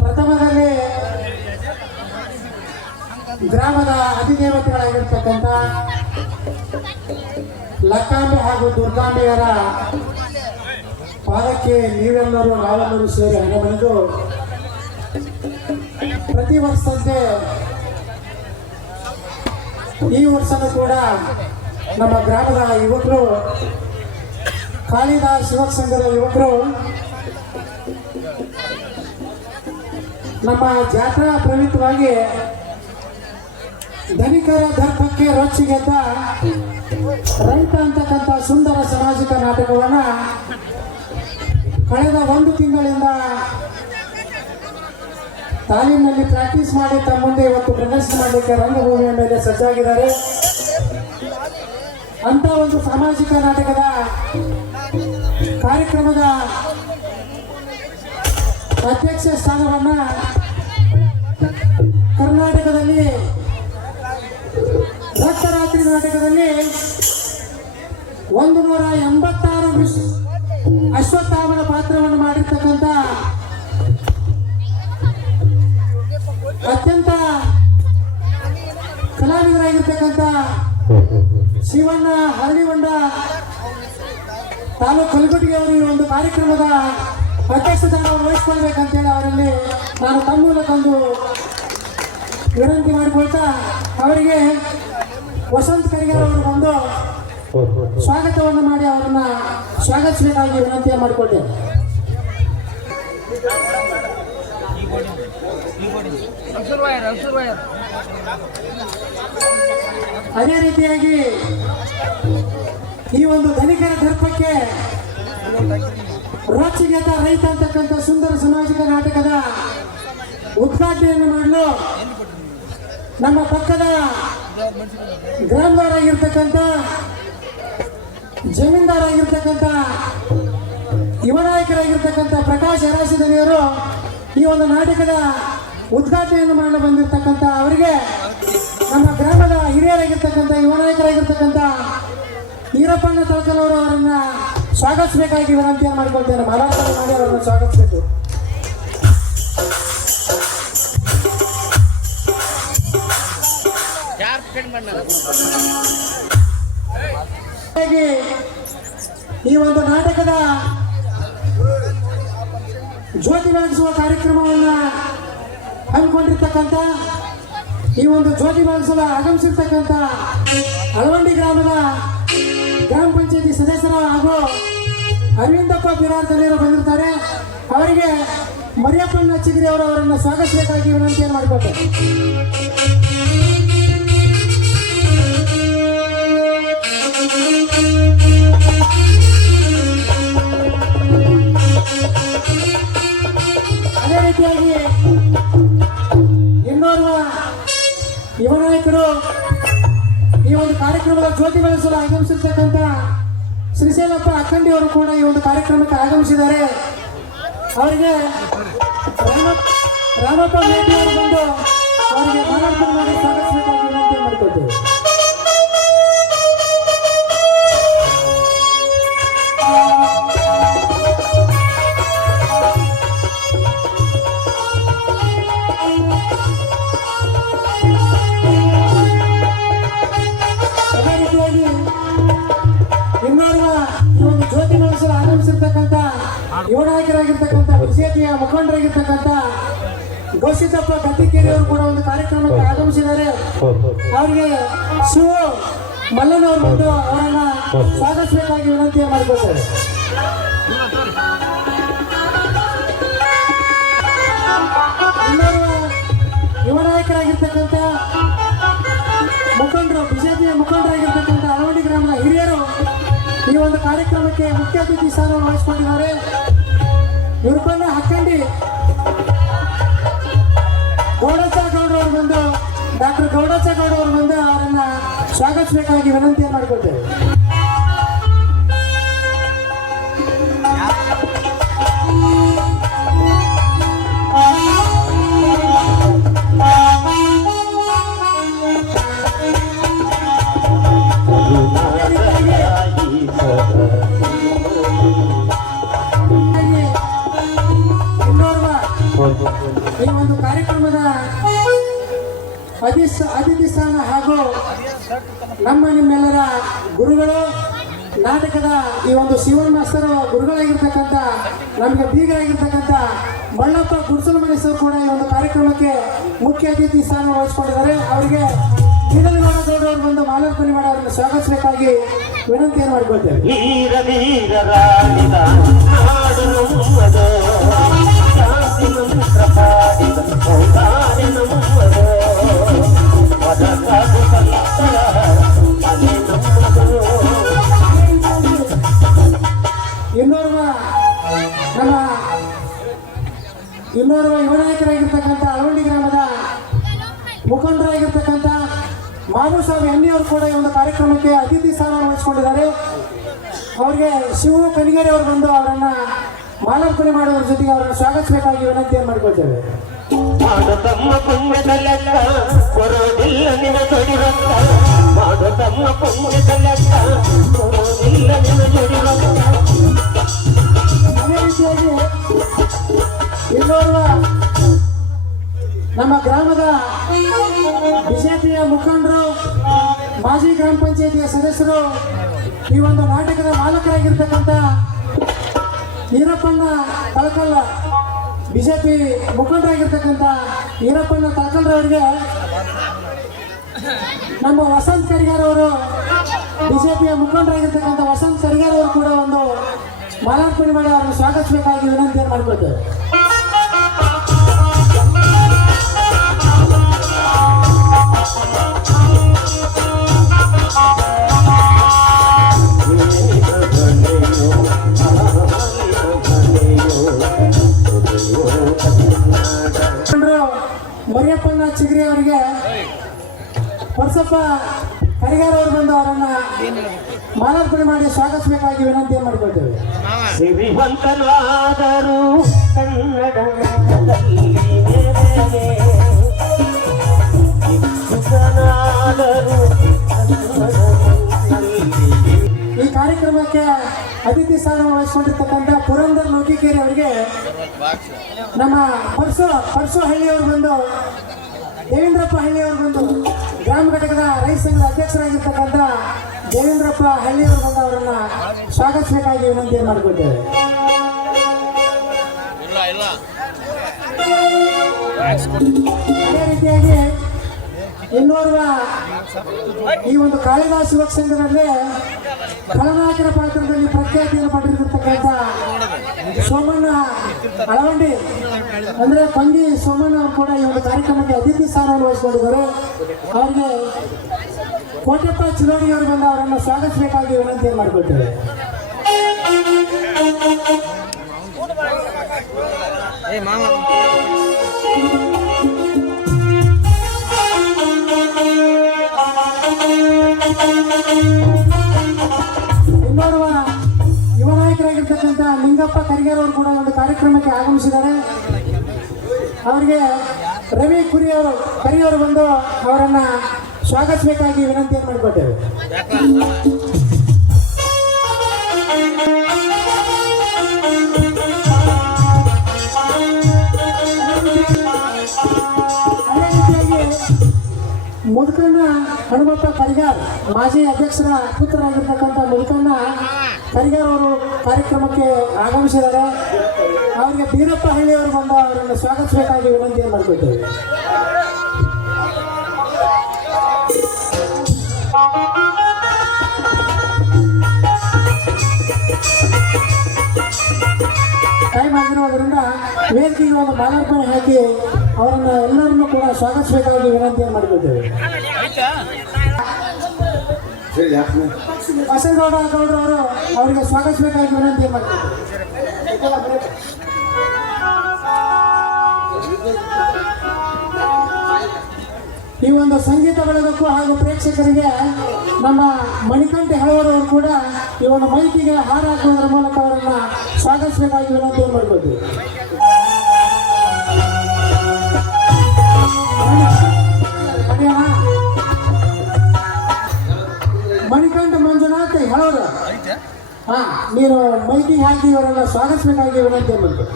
ಪ್ರಥಮದಲ್ಲಿ ಗ್ರಾಮದ ಅಧಿದೇವತೆಗಳಾಗಿರ್ತಕ್ಕಂಥ ಲಕ್ಕಾಂಬೆ ಹಾಗೂ ದುರ್ಗಾಂಬೆಯರ ಪಾದಕ್ಕೆ ನಾವೆಲ್ಲರೂ ಸೇರಿ ಹಣಬಂದು ಪ್ರತಿ ವರ್ಷದಂತೆ ಈ ವರ್ಷನೂ ಕೂಡ ನಮ್ಮ ಗ್ರಾಮದ ಯುವಕರು ಕಾಳಿದಾಸ್ ಯುವಕ ಸಂಘದ ಯುವಕರು ನಮ್ಮ ಜಾತ್ರಾ ಪ್ರಯುಕ್ತವಾಗಿ ಧನಿಕರ ದರ್ಪಕ್ಕೆ ರೊಚ್ಚಿಗೆದ್ದ ರೈತ ಅಂತಕ್ಕಂಥ ಸುಂದರ ಸಾಮಾಜಿಕ ನಾಟಕವನ್ನು ಕಳೆದ 1 ತಿಂಗಳಿಂದ ತಾಲೀಮಿನಲ್ಲಿ ಪ್ರಾಕ್ಟೀಸ್ ಮಾಡಿ ತಮ್ಮ ಮುಂದೆ ಇವತ್ತು ಪ್ರದರ್ಶನ ಮಾಡಲಿಕ್ಕೆ ರಂಗಭೂಮಿಯ ಮೇಲೆ ಸಜ್ಜಾಗಿದ್ದಾರೆ. ಅಂತ ಒಂದು ಸಾಮಾಜಿಕ ನಾಟಕದ ಕಾರ್ಯಕ್ರಮದ ಅಧ್ಯಕ್ಷ ಸ್ಥಾನವನ್ನು ಕರ್ನಾಟಕದಲ್ಲಿ ರಕ್ತರಾತ್ರಿ ನಾಟಕದಲ್ಲಿ 186 ಅಶ್ವತ್ಥಾಮನ ಪಾತ್ರವನ್ನು ಮಾಡಿರ್ತಕ್ಕಂಥ ಅತ್ಯಂತ ಕಲಾವಿದರಾಗಿರ್ತಕ್ಕಂಥ ಶಿವಣ್ಣ ಹರಳಿಹೊಂಡ ತಾಲೂಕು ಕಲಘಟಗಿ ಅವರು ಈ ಒಂದು ಕಾರ್ಯಕ್ರಮದ ಅಧ್ಯಕ್ಷ ಸ್ಥಾನವನ್ನು ವಹಿಸಿಕೊಳ್ಬೇಕಂತೇಳಿ ಅವರಲ್ಲಿ ನಾನು ತಮ್ಮ ಮೂಲಕ ಒಂದು ವಿನಂತಿ ಮಾಡಿಕೊಳ್ತಾ ಅವರಿಗೆ ವಸಂತ ಕರಿಗಾರ್ ಅವರು ಬಂದು ಸ್ವಾಗತವನ್ನು ಮಾಡಿ ಅವರನ್ನ ಸ್ವಾಗತಿಸಬೇಕಾಗಿ ವಿನಂತಿ ಮಾಡಿಕೊಳ್ತೇನೆ. ಅದೇ ರೀತಿಯಾಗಿ ಈ ಒಂದು ಧನಿಕರ ದರ್ಪಕ್ಕೆ ರೊಚ್ಚಿಗೆದ್ದ ರೈತ ಅಂತಕ್ಕಂಥ ಸುಂದರ ಸಾಮಾಜಿಕ ನಾಟಕದ ಉದ್ಘಾಟನೆಯನ್ನು ಮಾಡಲು ನಮ್ಮ ಪಕ್ಕದ ಗ್ರಾಮದವರಾಗಿರ್ತಕ್ಕಂಥ ಜಮೀನ್ದಾರಾಗಿರ್ತಕ್ಕಂಥ ಯುವ ನಾಯಕರಾಗಿರ್ತಕ್ಕಂಥ ಪ್ರಕಾಶ್ ಅರಾಸಿದನಿಯವರು ಈ ಒಂದು ನಾಟಕದ ಉದ್ಘಾಟನೆಯನ್ನು ಮಾಡಲು ಬಂದಿರತಕ್ಕಂಥ ಅವರಿಗೆ ನಮ್ಮ ಗ್ರಾಮದ ಹಿರಿಯರಾಗಿರ್ತಕ್ಕಂಥ ಯುವ ನಾಯಕರಾಗಿರ್ತಕ್ಕಂಥ ಈರಪ್ಪಣ್ಣ ತಳಕಲ್ ಅವರು ಅವರನ್ನ ಸ್ವಾಗತಿಸಬೇಕಾಗಿ ವಿನಂತಿಯನ್ನು ಮಾಡಿಕೊಳ್ತೇನೆ. ಮಾಲಾರ್ಪಣೆ ಮಾಡಿ ಅವರನ್ನು ಸ್ವಾಗತಿಸಬೇಕು. ಈ ಒಂದು ನಾಟಕದ ಜ್ಯೋತಿ ಬೆಳಗಿಸುವ ಕಾರ್ಯಕ್ರಮವನ್ನು ಹಮ್ಮಿಕೊಂಡಿರ್ತಕ್ಕಂಥ ಈ ಒಂದು ಜ್ಯೋತಿ ಬೆಳಗಿಸಲು ಆಗಮಿಸಿರ್ತಕ್ಕಂಥ ಅಳವಂಡಿ ಗ್ರಾಮದ ಗ್ರಾಮ ಪಂಚಾಯತಿ ಸದಸ್ಯರ ಹಾಗೂ ಅರವಿಂದಪ್ಪ ಬಿರಾರ್ ತಲೆಯರು ಬಂದಿರ್ತಾರೆ. ಅವರಿಗೆ ಮರಿಯಪ್ಪನ ಚಿಗಿರಿ ಅವರನ್ನು ಸ್ವಾಗತಿಸಬೇಕಾಗಿ ವಿನಂತಿಯನ್ನು ಮಾಡಿಕೊಳ್ತಾರೆ. ಅದೇ ರೀತಿಯಾಗಿ ಇನ್ನೋರ್ವ ಯುವ ನಾಯಕರು ಈ ಒಂದು ಕಾರ್ಯಕ್ರಮದ ಜ್ಯೋತಿ ಬೆಳಗಿಸಲು ಆಗಮಿಸಿರ್ತಕ್ಕಂಥ ಶ್ರೀಶೈಲಪ್ಪ ಅಕ್ಕಂಡಿ ಅವರು ಕೂಡ ಈ ಒಂದು ಕಾರ್ಯಕ್ರಮಕ್ಕೆ ಆಗಮಿಸಿದ್ದಾರೆ. ಅವರಿಗೆ ರಾಮಪ್ಪ ಮೇಟಿ ಅವರು ಬಂದು ಅವರಿಗೆ ಮಾಲಾರ್ಪಣೆ ಮಾಡಿ ಸ್ವಾಗತಿಸಬೇಕಾಗಿ ವಿನಂತಿ ಮಾಡಿಕೊಳ್ತೇವೆ. ಇನ್ನೋರ್ವ ಈ ಒಂದು ಜ್ಯೋತಿ ಬೆಳಗಿಸಲು ಆಗಮಿಸಿರ್ತಕ್ಕಂಥ ಯುವ ನಾಯಕರಾಗಿರ್ತಕ್ಕಂಥ ಬಿಜೆಪಿಯ ಮುಖಂಡರಾಗಿರ್ತಕ್ಕಂಥ ಗೋಸಿದ್ದಪ್ಪ ಗದ್ದಿಕೇರಿ ಅವರು ಕೂಡ ಒಂದು ಕಾರ್ಯಕ್ರಮಕ್ಕೆ ಆಗಮಿಸಿದ್ದಾರೆ. ಅವರಿಗೆ ಮಲ್ಲನವರು ಬಂದು ಅವರನ್ನ ಸ್ವಾಗತಿಸಬೇಕಾಗಿ ವಿನಂತಿ ಮಾಡಿಕೊಳ್ತಾರೆ. ಇನ್ನೋರ್ವ ಯುವ ನಾಯಕರಾಗಿರ್ತಕ್ಕಂಥ ಮುಖಂಡರು ಬಿಜೆಪಿಯ ಮುಖಂಡರಾಗಿರ್ತಕ್ಕಂಥ ಅಳವಂಡಿ ಗ್ರಾಮದ ಹಿರಿಯರು ಈ ಒಂದು ಕಾರ್ಯಕ್ರಮಕ್ಕೆ ಮುಖ್ಯ ಅತಿಥಿ ಸ್ಥಾನವನ್ನು ವಹಿಸಿಕೊಂಡಿದ್ದಾರೆ. ಇವ್ರನ್ನ ಹಕ್ಕಂಡಿ ಗೌಡಚಗೌಡರವರು ಬಂದು ಡಾಕ್ಟರ್ ಗೌಡಚಗೌಡರವರು ಬಂದು ಅವರನ್ನ ಸ್ವಾಗತಿಸಬೇಕಾಗಿ ವಿನಂತಿಯನ್ನು ಮಾಡಿಕೊಳ್ತೇವೆ. Thank you. ಅತಿಥಿ ಸ್ಥಾನ ಹಾಗೂ ನಿಮ್ಮೆಲ್ಲರ ಗುರುಗಳು, ನಾಟಕದ ಈ ಒಂದು ಶಿವನ್ ಮಾಸ್ತರು ಗುರುಗಳಾಗಿರ್ತಕ್ಕಂಥ ನಮಗೆ ಬೀಗರಾಗಿರ್ತಕ್ಕಂಥ ಮಳ್ಳಪ್ಪ ಗುಡ್ಸಲಮನೆ ಸರ್ ಕೂಡ ಈ ಒಂದು ಕಾರ್ಯಕ್ರಮಕ್ಕೆ ಮುಖ್ಯ ಅತಿಥಿ ಸ್ಥಾನ ವಹಿಸಿಕೊಂಡಿದ್ದಾರೆ. ಅವರಿಗೆ ಗೌಡರು ಬಂದು ಮಾಲಾರ್ಪಣೆ ಮಾಡಿ ಅವರನ್ನು ಸ್ವಾಗತಿಸಬೇಕಾಗಿ ವಿನಂತಿಯನ್ನು ಮಾಡಿಕೊಳ್ತೇವೆ. ಇನ್ನೋರ್ವ ಯುವ ನಾಯಕರಾಗಿರ್ತಕ್ಕಂಥ ಅಳವಂಡಿ ಗ್ರಾಮದ ಮುಖಂಡರಾಗಿರ್ತಕ್ಕಂಥ ಮಾಧುಸ್ವಾಮಿ ಅನ್ನಿಯವರು ಕೂಡ ಈ ಒಂದು ಕಾರ್ಯಕ್ರಮಕ್ಕೆ ಅತಿಥಿ ಸ್ಥಾನವನ್ನು ವಹಿಸಿಕೊಂಡಿದ್ದಾರೆ. ಅವರಿಗೆ ಶಿವ ಕನಿಗೇರಿ ಅವರು ಬಂದು ಅವರನ್ನ ಮಾಲಾರ್ಪಣೆ ಮಾಡುವುದರ ಜೊತೆಗೆ ಅವರನ್ನು ಸ್ವಾಗತಿಸಬೇಕಾಗಿ ವಿನಂತಿಯನ್ನು ಮಾಡಿಕೊಳ್ತೇವೆ. ಅದೇ ರೀತಿಯಾಗಿ ಇನ್ನೋರ್ವ ನಮ್ಮ ಗ್ರಾಮದ ಬಿಜೆಪಿಯ ಮುಖಂಡರು, ಮಾಜಿ ಗ್ರಾಮ ಪಂಚಾಯಿತಿಯ ಸದಸ್ಯರು, ಈ ಒಂದು ನಾಟಕದ ಮಾಲಕರಾಗಿರ್ತಕ್ಕಂಥ ಈರಪ್ಪಣ್ಣ ತಳಕಲ್ಲ, ಬಿಜೆಪಿ ಮುಖಂಡರಾಗಿರ್ತಕ್ಕಂಥ ಈರಪ್ಪಣ್ಣ ತಳಕಲ್ರವರಿಗೆ ನಮ್ಮ ವಸಂತ್ ಕರಿಗಾರ್ ಅವರು, ಬಿಜೆಪಿಯ ಮುಖಂಡರಾಗಿರ್ತಕ್ಕಂಥ ವಸಂತ್ ಕರಿಗಾರ್ ಅವರು ಕೂಡ ಒಂದು ಮಾಲಾರ್ಪಣೆ ಮಾಡಿ ಅವರನ್ನು ಸ್ವಾಗತಿಸಬೇಕಾಗಿ ವಿನಂತಿಯನ್ನು ಮಾಡಿಕೊಳ್ತೇವೆ. ಮರಿಯಪ್ಪಣ್ಣ ಚಿಗ್ರಿ ಅವರಿಗೆ ಪರಸಪ್ಪ ಕರಿಗಾರ್ ಅವರು ಬಂದು ಅವರನ್ನ ಮಾಲಾರ್ಪಣೆ ಮಾಡಿ ಸ್ವಾಗತಿಸಬೇಕಾಗಿ ವಿನಂತಿಯನ್ನು ಮಾಡಿಕೊಳ್ತೇವೆ. ಶ್ರೀಮಂತನಾದರೂ ಈ ಕಾರ್ಯಕ್ರಮಕ್ಕೆ ಅತಿಥಿ ಸ್ಥಾನ ವಹಿಸಿಕೊಂಡಿರ್ತಕ್ಕಂಥ ಪುರಂದರ್ ನೋಟಿಕೇರಿ ಅವರಿಗೆ ನಮ್ಮ ಪರ್ಸು ಹಳ್ಳಿಯವರು ಬಂದು, ದೇವೇಂದ್ರಪ್ಪ ಹಳ್ಳಿಯವರು ಬಂದು, ಗ್ರಾಮ ಘಟಕದ ರೈತ ಸಂಘದ ಅಧ್ಯಕ್ಷರಾಗಿರ್ತಕ್ಕಂಥ ದೇವೇಂದ್ರಪ್ಪ ಹಳ್ಳಿಯವರು ಬಂದು ಅವರನ್ನ ಸ್ವಾಗತಿಸಬೇಕಾಗಿ ವಿನಂತಿಯನ್ನು ಮಾಡಿಕೊಳ್ತೇವೆ. ಅದೇ ರೀತಿಯಾಗಿ ಇನ್ನೋರ್ವ ಈ ಒಂದು ಕಾಳಿದಾಸ ಯುವಕ ಸಂಘದಲ್ಲಿ ಖಳನಾಯಕರ ಪಾತ್ರದಲ್ಲಿ ಪ್ರಖ್ಯಾತಿಯನ್ನು ಪಡೆದಿರ್ತಕ್ಕಂಥ ಸೋಮಣ್ಣ ಅಳವಂಡಿ ಅಂದ್ರೆ ಪಂಗಿ ಸೋಮಣ್ಣ ಅವರು ಕೂಡ ಈ ಒಂದು ಕಾರ್ಯಕ್ರಮಕ್ಕೆ ಅತಿಥಿ ಸ್ಥಾನವನ್ನು ವಹಿಸಿಕೊಂಡಿದ್ದಾರೆ. ಅವರಿಗೆ ಕೋಟೆಪ್ಪ ಚಿರೋಡಿ ಅವರು ಬಂದು ಅವರನ್ನು ಸ್ವಾಗತಿಸಬೇಕಾಗಿ ವಿನಂತಿಯನ್ನು ಮಾಡಿಕೊಳ್ತೇವೆ. ಇನ್ನೋರ್ವ ಯುವ ನಾಯಕರಾಗಿರ್ತಕ್ಕಂಥ ಲಿಂಗಪ್ಪ ಕರಿಗಾರ್ ಅವರು ಕೂಡ ಒಂದು ಕಾರ್ಯಕ್ರಮಕ್ಕೆ ಆಗಮಿಸಿದ್ದಾರೆ. ಅವರಿಗೆ ರವಿ ಕರಿಯವರು ಬಂದು ಅವರನ್ನ ಸ್ವಾಗತಿಸಬೇಕಾಗಿ ವಿನಂತಿಯನ್ನು ಮಾಡಿಕೊಟ್ಟೇವೆ. ಅದೇ ರೀತಿಯಾಗಿ ಮುದುಕಣ್ಣ ಹನುಮಪ್ಪ ಕರಿಗಾರ್, ಮಾಜಿ ಅಧ್ಯಕ್ಷರ ಪುತ್ರರಾಗಿರ್ತಕ್ಕಂಥ ಮುದುಕಣ್ಣ ಕರಿಗಾರ್ ಅವರು ಕಾರ್ಯಕ್ರಮಕ್ಕೆ ಆಗಮಿಸಿದ್ದಾರೆ. ಅವರಿಗೆ ಬೀರಪ್ಪ ಹಳ್ಳಿಯವರು ಬಂದು ಅವರನ್ನು ಸ್ವಾಗತಿಸಬೇಕಾಗಿ ವಿನಂತಿಯನ್ನು ಮಾಡಿಕೊಳ್ತೇವೆ. ಟೈಮ್ ಆಗಿರುವುದರಿಂದ ವೇದಿಕೆಗೆ ಒಂದು ಮಾಲಾರ್ಪಣೆ ಹಾಕಿ ಅವರನ್ನು ಎಲ್ಲರನ್ನೂ ಕೂಡ ಸ್ವಾಗತಿಸಬೇಕಾಗಿ ವಿನಂತಿಯನ್ನು ಮಾಡಿಕೊಳ್ತೇವೆ. ಬಸೇಗೌಡ ಗೌಡರು ಅವರು ಅವರಿಗೆ ಸ್ವಾಗತಿಸಬೇಕಾಗಿ ವಿನಂತಿ ಮಾಡ್ತಾರೆ. ಈ ಒಂದು ಸಂಗೀತ ಬಳಗಕ್ಕೂ ಹಾಗೂ ಪ್ರೇಕ್ಷಕರಿಗೆ ನಮ್ಮ ಮಣಿಕಂಠ ಹೆಳವರವರು ಕೂಡ ಈ ಒಂದು ಮೈಕಿಗೆ ಹಾರ ಹಾಕುವುದರ ಮೂಲಕ ಅವರನ್ನ ಸ್ವಾಗತಿಸಬೇಕಾಗಿ ವಿನಂತಿ ಮಾಡ್ಕೊಳ್ತೀವಿ. ಮಣಿಕಂಠ ಮಂಜುನಾಥ್ ಹೆಳವರು, ನೀನು ಮೈಕಿಗೆ ಹಾಕಿ ಇವರೆಲ್ಲ ಸ್ವಾಗತಿಸಬೇಕಾಗಿ ವಿನಂತಿ ಮಾಡ್ತೀವಿ.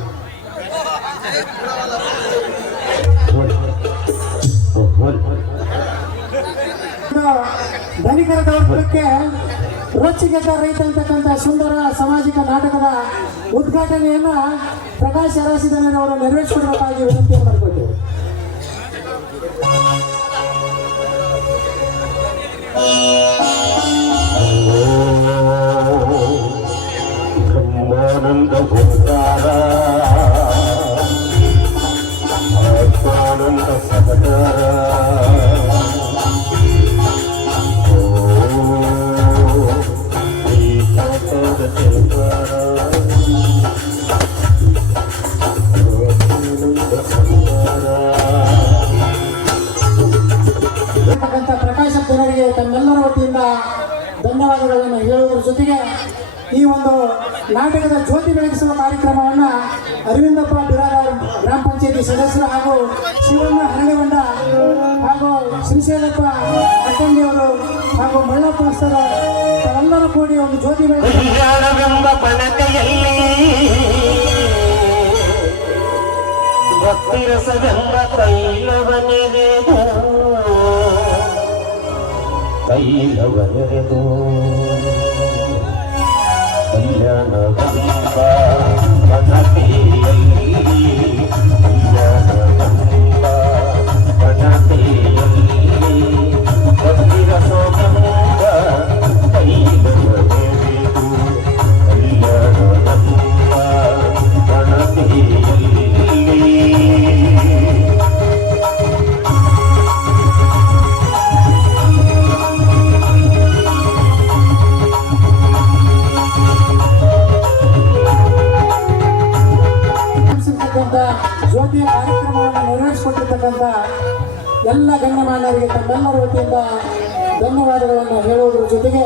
ಧನಿಕರ ದೌರ್ಬಲ್ಯಕ್ಕೆ ರೊಚ್ಚಿಗೆದ್ದ ರೈತ ಅಂತಕ್ಕಂಥ ಸುಂದರ ಸಾಮಾಜಿಕ ನಾಟಕದ ಉದ್ಘಾಟನೆಯನ್ನ ಪ್ರಕಾಶ್ ಅರಸಿದಣ್ಣನವರು ನೆರವೇರಿಸಿಕೊಳ್ಳಬೇಕಾಗಿ ವಿನಂತಿ ಮಾಡಿಕೊಳ್ತೇವೆ. ಬ್ರಹ್ಮಾನಂದ ಭೂತಾರ ಆತ್ಮಾನಂದ ಸಹಕಾರ ಪ್ರಕಾಶ ಜನರಿಗೆ ತಮ್ಮೆಲ್ಲರ ವತಿಯಿಂದ ಧನ್ಯವಾದಗಳನ್ನು ಹೇಳುವುದರ ಜೊತೆಗೆ ಈ ಒಂದು ನಾಟಕದ ಜ್ಯೋತಿ ಬೆಳಗಿಸುವ ಕಾರ್ಯಕ್ರಮವನ್ನು ಅರವಿಂದಪ್ಪ ಬಿರಾದಾರ್ ಗ್ರಾಮ ಪಂಚಾಯತಿ ಸದಸ್ಯರು ಹಾಗೂ ಶಿವಣ್ಣ ಹರಳಿಗೊಂಡ ಹಾಗೂ ಶ್ರೀಶೈಲಪ್ಪ ಅಕ್ಕಂಡಿಯವರು ಹಾಗೂ ಮಳ್ಳಪ್ಪ ಸರ್ ತಾವೆಲ್ಲರೂ ಕೂಡಿ ಒಂದು ಜ್ಯೋತಿ ಭಕ್ತಿರಸವೆಂಬ ತೈಲವನೆರೆದು ಕಲ್ಯಾಣವೆಂಬ ಬನತೆಯಲ್ಲಿ ಕಲ್ಯಾಣವೆಂಬ ಬನತೆಯಲ್ಲಿ ಭಕ್ತಿರಸವೆಂಬ ತೈಲವನೆರೆದು ಕಲ್ಯಾಣವೆಂಬ ಬನತೆಯಲ್ಲಿ ಜ್ಯೋತಿಯ ಕಾರ್ಯಕ್ರಮವನ್ನು ನೆರವೇರಿಸಿಕೊಟ್ಟಿರ್ತಕ್ಕಂಥ ಎಲ್ಲ ಗಣ್ಯಮಾನ್ಯರಿಗೆ ತಮ್ಮೆಲ್ಲರ ವತಿಯಿಂದ ಧನ್ಯವಾದಗಳನ್ನು ಹೇಳುವುದರ ಜೊತೆಗೆ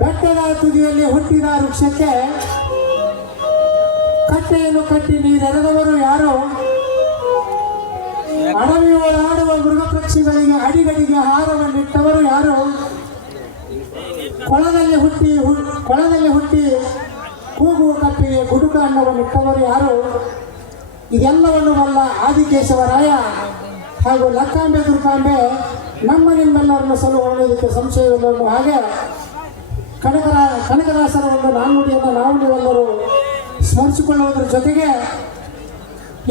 ಬೆಟ್ಟದ ತುದಿಯಲ್ಲಿ ಹುಟ್ಟಿದ ವೃಕ್ಷಕ್ಕೆ ಕಟ್ಟೆಯನ್ನು ಕಟ್ಟಿ ನೀರೆರೆದವರು ಯಾರು? ಅಡವಿಯೊಳಾಡುವ ಮೃಗ ಪಕ್ಷಿಗಳಿಗೆ ಅಡಿಗಡಿಗೆ ಆಹಾರವನ್ನಿಟ್ಟವರು ಯಾರು? ಕೊಳದಲ್ಲಿ ಹುಟ್ಟಿ ಕೂಗುವ ಕಪ್ಪಿಗೆ ಗುಡುಕ ಅನ್ನವನ್ನಿಟ್ಟವರು ಯಾರು? ಇದೆಲ್ಲವನ್ನು ಬಲ್ಲ ಆದಿಕೇಶವರಾಯ ಹಾಗೂ ಲಕ್ಕಾಂಬೆ ದುರ್ಗಾಂಬೆ ನಮ್ಮ ನಿಮ್ಮೆಲ್ಲರನ್ನು ಸಲುಹೊಳ್ಳುವುದಕ್ಕೆ ಸಂಶಯವಿಲ್ಲ. ಹಾಗೆ ಕನಕದಾಸರ ಒಂದು ನಾಣ್ಣುಡಿಯನ್ನು ನಾವು ನೀವೆಲ್ಲರೂ ಸ್ಮರಿಸಿಕೊಳ್ಳುವುದರ ಜೊತೆಗೆ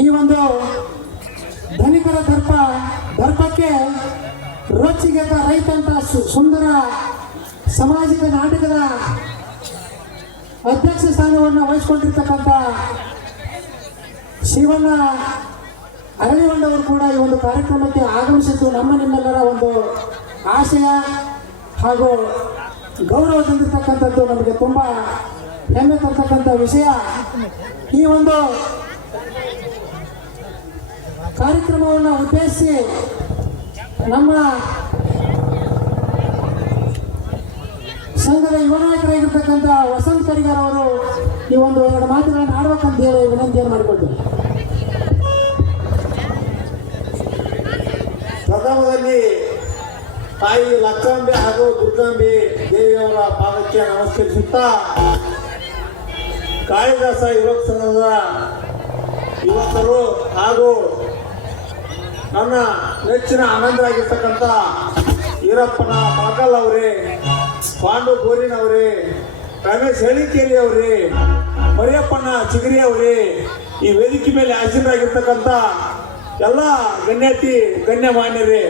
ಈ ಒಂದು ಧನಿಕರ ದರ್ಪಕ್ಕೆ ರೊಚ್ಚಿಗೆದ್ದ ರೈತಂತ ಸುಂದರ ಸಾಮಾಜಿಕ ನಾಟಕದ ಅಧ್ಯಕ್ಷ ಸ್ಥಾನವನ್ನು ವಹಿಸಿಕೊಂಡಿರ್ತಕ್ಕಂಥ ಶಿವಣ್ಣ ಅರಳಿಗೊಂಡವರು ಕೂಡ ಈ ಒಂದು ಕಾರ್ಯಕ್ರಮಕ್ಕೆ ಆಗಮಿಸಿದ್ದು ನಮ್ಮ ನಿಮ್ಮೆಲ್ಲರ ಒಂದು ಆಶಯ ಹಾಗೂ ಗೌರವ ತಂದಿರ್ತಕ್ಕಂಥದ್ದು ನಮಗೆ ತುಂಬ ಹೆಮ್ಮೆ ತರ್ತಕ್ಕಂಥ ವಿಷಯ. ಈ ಒಂದು ಕಾರ್ಯಕ್ರಮವನ್ನು ಉದ್ದೇಶಿಸಿ ನಮ್ಮ ಸಂಘದ ಯುವ ನಾಯಕರಾಗಿರ್ತಕ್ಕಂಥ ವಸಂತ್ ಕರಿಗಾರ್ ಅವರು ಈ ಒಂದು ಎರಡು ಮಾತುಗಳನ್ನು ಆಡ್ಬೇಕಂತ ಹೇಳಿ ವಿನಂತಿಯನ್ನು ಮಾಡಿಕೊಳ್ತೀನಿ. ಪ್ರಥಮದಲ್ಲಿ ತಾಯಿ ಲಕ್ಕಾಂಬೆ ಹಾಗೂ ದುರ್ಗಾಂಬೆ ದೇವಿಯವರ ಪಾದಕ್ಕೆ ನಮಸ್ಕರಿಸುತ್ತಾ ಕಾಳಿದಾಸ ಯುವಕ ಸಂಘದ ಯುವಕರು ಹಾಗೂ ನನ್ನ ನೆಚ್ಚಿನ ಆನಂದರಾಗಿರ್ತಕ್ಕಂಥ ಈರಪ್ಪನ ಮಗಲ್ ಅವರೇ, ಪಾಂಡು ಗೋರಿನವರೇ, ರಮೇಶ್ ಹೇಳಿಕೇರಿ ಅವರೇ, ಮರಿಯಪ್ಪನ ಚಿಗರಿ ಅವರೇ, ಈ ವೇದಿಕೆ ಮೇಲೆ ಹಾಜರಾಗಿರ್ತಕ್ಕಂಥ ಎಲ್ಲ ಗಣ್ಯಮಾನ್ಯರೇ,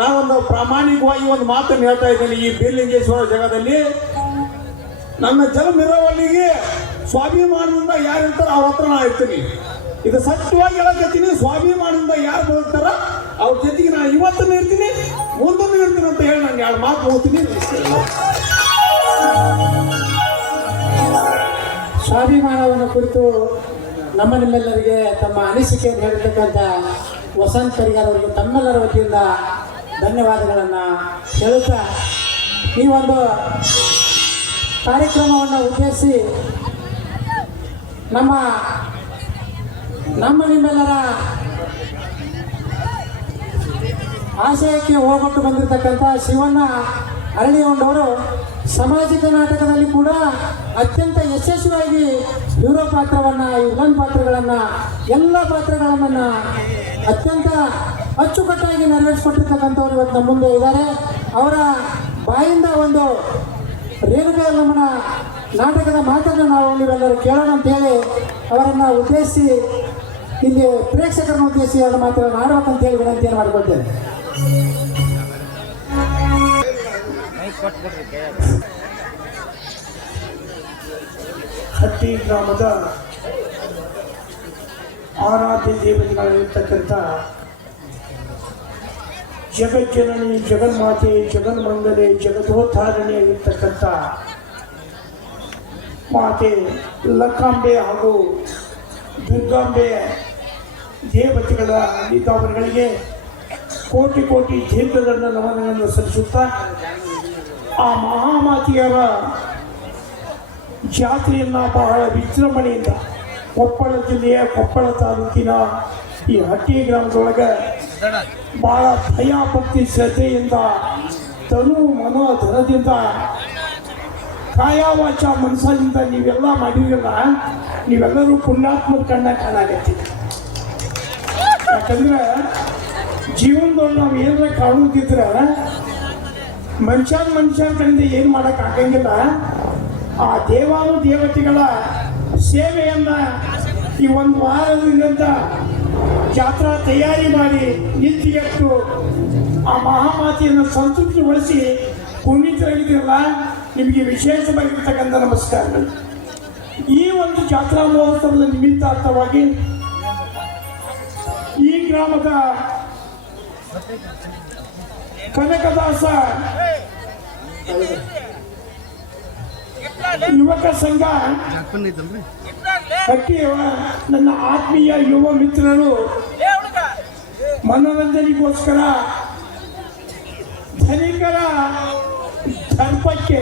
ನಾವೊಂದು ಪ್ರಾಮಾಣಿಕವಾಗಿ ಒಂದು ಮಾತನ್ನು ಹೇಳ್ತಾ ಇದ್ದೇನೆ. ಈ ಬೀರಲಿಂಗೇಶ್ವರ ಜಾಗದಲ್ಲಿ ನನ್ನ ಜಲಮಿರವಲ್ಲಿಗೆ ಸ್ವಾಭಿಮಾನದಿಂದ ಯಾರು ಇರ್ತಾರ ಅವ್ರ ಹತ್ರ ನಾ ಇರ್ತೀನಿ. ಇದು ಸತ್ಯವಾಗಿ ಹೇಳಕತ್ತೀನಿ. ಸ್ವಾಭಿಮಾನದಿಂದ ಯಾರು ಬದುಕ್ತಾರ ಅವ್ರ ಜೊತೆಗೆ ನಾನು ಇವತ್ತೂ ಇರ್ತೀನಿ, ಮುಂದೂ ಇರ್ತೀನಿ ಅಂತ ಹೇಳಿ ನಾನು ಎರಡು ಮಾತು ಹೋಗ್ತೀನಿ. ಸ್ವಾಭಿಮಾನವನ್ನು ಕುರಿತು ನಮ್ಮ ನಿಮ್ಮೆಲ್ಲರಿಗೆ ತಮ್ಮ ಅನಿಸಿಕೆಯನ್ನು ಹೇಳಿರ್ತಕ್ಕಂಥ ವಸಂತ್ ಕರಿಗಾರ್ ಅವರಿಗೆ ತಮ್ಮೆಲ್ಲರ ವತಿಯಿಂದ ಧನ್ಯವಾದಗಳನ್ನು ಹೇಳುತ್ತಾ ಈ ಒಂದು ಕಾರ್ಯಕ್ರಮವನ್ನು ಉದ್ದೇಶಿಸಿ ನಮ್ಮ ನಿಮ್ಮೆಲ್ಲರ ಆಶಯಕ್ಕೆ ಹೋಗೊಟ್ಟು ಬಂದಿರತಕ್ಕಂಥ ಶಿವಣ್ಣ ಅರಳಿಗೊಂಡವರು ಸಾಮಾಜಿಕ ನಾಟಕದಲ್ಲಿ ಕೂಡ ಅತ್ಯಂತ ಯಶಸ್ವಿಯಾಗಿ ಹೀರೋ ಪಾತ್ರವನ್ನು, ವಿಲನ್ ಪಾತ್ರಗಳನ್ನು, ಎಲ್ಲ ಪಾತ್ರಗಳನ್ನು ಅತ್ಯಂತ ಅಚ್ಚುಕಟ್ಟಾಗಿ ನೆರವೇರಿಸಿಕೊಟ್ಟಿರ್ತಕ್ಕಂಥವ್ರು ಇವತ್ತು ನಮ್ಮ ಮುಂದೆ ಇದ್ದಾರೆ. ಅವರ ಬಾಯಿಂದ ಒಂದು ರೇಣುಕಾ ಯಲ್ಲಮ್ಮನ ನಾಟಕದ ಮಾತನ್ನು ನಾವು ನೀವೆಲ್ಲರೂ ಕೇಳೋಣ ಅಂತೇಳಿ ಅವರನ್ನು ಉದ್ದೇಶಿಸಿ ಇಲ್ಲಿ ಪ್ರೇಕ್ಷಕರನ್ನು ಉದ್ದೇಶಿಸಿ ಅವರ ಮಾತನ್ನು ಆಡ್ಬೇಕಂತೇಳಿ ವಿನಂತಿಯನ್ನು ಮಾಡಿಕೊಳ್ತೇನೆ. ಹಟ್ಟಿ ಗ್ರಾಮದ ಆರಾಧ್ಯ ದೇವತೆಗಳಿರ್ತಕ್ಕಂಥ ಜಗಜ್ಜನನಿ, ಜಗನ್ಮಾತೆ, ಜಗನ್ಮಂಗಲೆ, ಜಗದೋದ್ಧಾರಣೆ ಆಗಿರ್ತಕ್ಕಂಥ ಮಾತೆ ಲಕ್ಕಾಂಬೆ ಹಾಗೂ ದುರ್ಗಾಂಬೆ ದೇವತೆಗಳ ಅವರುಗಳಿಗೆ ಕೋಟಿ ಕೋಟಿ ದೀರ್ಘದಂಡ ನಮನಗಳನ್ನು ಸಲ್ಲಿಸುತ್ತಾ ಆ ಮಹಾಮಾತೆಯರ ಜಾತ್ರೆಯನ್ನು ಬಹಳ ವಿಜೃಂಭಣೆಯಿಂದ ಕೊಪ್ಪಳ ಜಿಲ್ಲೆಯ ಕೊಪ್ಪಳ ತಾಲೂಕಿನ ಈ ಹಟ್ಟಿ ಗ್ರಾಮದೊಳಗೆ ಬಹಳ ಭಯ ಭಕ್ತಿ ಶ್ರದ್ಧೆಯಿಂದ ತನು ಮನೋ ಧನದಿಂದ ಕಾಯವಾಚ ಮನಸ್ಸಿಂದ ನೀವೆಲ್ಲ ಮಾಡಿರಲ್ಲ, ನೀವೆಲ್ಲರೂ ಪುಣ್ಯಾತ್ಮರ ಕಣ್ಣ ಕಾಣಾಗತ್ತೀವಿ. ಯಾಕಂದ್ರೆ ಜೀವನದೊಳಗೆ ನಾವು ಏನಾರ ಕಾಣುತ್ತಿದ್ರೆ ಮನುಷ್ಯನ ಕಡೆಯಿಂದ ಏನು ಮಾಡೋಕೆ ಆಗಂಗಿಲ್ಲ. ಆ ದೇವಾನು ದೇವತೆಗಳ ಸೇವೆಯನ್ನು ಈ ಒಂದು ವಾರದಿಂದ ಜಾತ್ರಾ ತಯಾರಿ ಮಾಡಿ ನಿಂತಿಗೆಟ್ಟು ಆ ಮಹಾಮಾತೆಯನ್ನು ಸಂತೃಪ್ತಿಗೊಳಿಸಿ ಪುನೀತರಾಗಿದ್ದಿರಲ್ಲ, ನಿಮಗೆ ವಿಶೇಷವಾಗಿರ್ತಕ್ಕಂಥ ನಮಸ್ಕಾರಗಳು. ಈ ಒಂದು ಜಾತ್ರಾ ಮಹೋತ್ಸವದ ನಿಮಿತ್ತಾರ್ಥವಾಗಿ ಈ ಗ್ರಾಮದ ಕನಕದಾಸ ಯುವಕ ಸಂಘ ಹಟ್ಟಿಯ ನನ್ನ ಆತ್ಮೀಯ ಯುವ ಮಿತ್ರರು ಮನೋರಂಜನೆಗೋಸ್ಕರ ಧನಿಕರ ದರ್ಪಕ್ಕೆ